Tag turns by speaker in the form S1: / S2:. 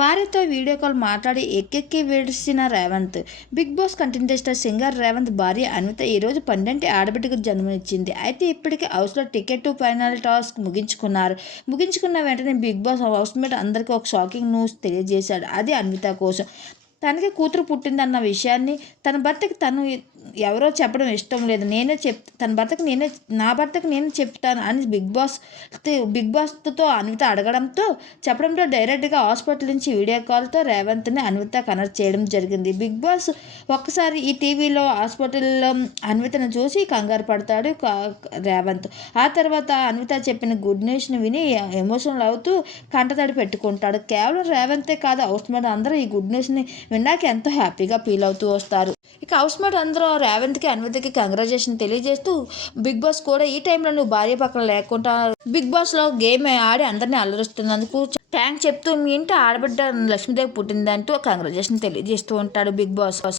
S1: భార్యతో video call మాట్లాడి ఎక్కెక్కి వేడిసిన Revanth. Bigg Boss contestant singer Revanth భార్య అన్విత ఈరోజు పన్నెండు ఆడబిడ్డకు జన్మనిచ్చింది. అయితే ఇప్పటికే హౌస్లో టికెట్ టు ఫైనల్ టాస్క్ ముగించుకున్నారు. ముగించుకున్న వెంటనే బిగ్ బాస్ హౌస్ మేట్ అందరికీ ఒక షాకింగ్ న్యూస్ తెలియజేశాడు. అది అన్విత కోసం. తనకి కూతురు పుట్టిందన్న విషయాన్ని తన భర్తకి తను ఎవరో చెప్పడం ఇష్టం లేదు. నేనే చెప్ తన భర్తకి నేనే నా భర్తకి నేను చెప్తాను అని బిగ్ బాస్ బిగ్ బాస్తో అన్విత అడగడంతో చెప్పడంతో డైరెక్ట్గా హాస్పిటల్ నుంచి వీడియో కాల్తో రేవంత్ని అన్విత కనెక్ట్ చేయడం జరిగింది. బిగ్ బాస్ ఒక్కసారి ఈ టీవీలో హాస్పిటల్లో అన్వితను చూసి కంగారు పడతాడు రేవంత్. ఆ తర్వాత అన్విత చెప్పిన గుడ్ న్యూస్ని విని ఎమోషనల్ అవుతూ కంటతడి పెట్టుకుంటాడు. కేవలం రేవంతే కాదు హౌస్ మేట్ అందరూ ఈ గుడ్ న్యూస్ని విన్నాక ఎంతో హ్యాపీగా ఫీల్ అవుతూ వస్తారు. ఇక హౌస్ మేట్ అందరూ రేవంత్కి అన్వితకి కంగ్రాచులేషన్ తెలియజేస్తూ బిగ్ బాస్ కూడా ఈ టైంలో నువ్వు భార్య పక్కన లేకుండా బిగ్ బాస్లో గేమ్ ఆడి అందరినీ అల్లరిస్తున్నందుకు ట్యాంక్ చెప్తూ మీ ఇంటి ఆడబిడ్డ లక్ష్మీదేవి పుట్టిందంటూ కంగ్రాచులేషన్ తెలియజేస్తూ ఉంటాడు బిగ్ బాస్.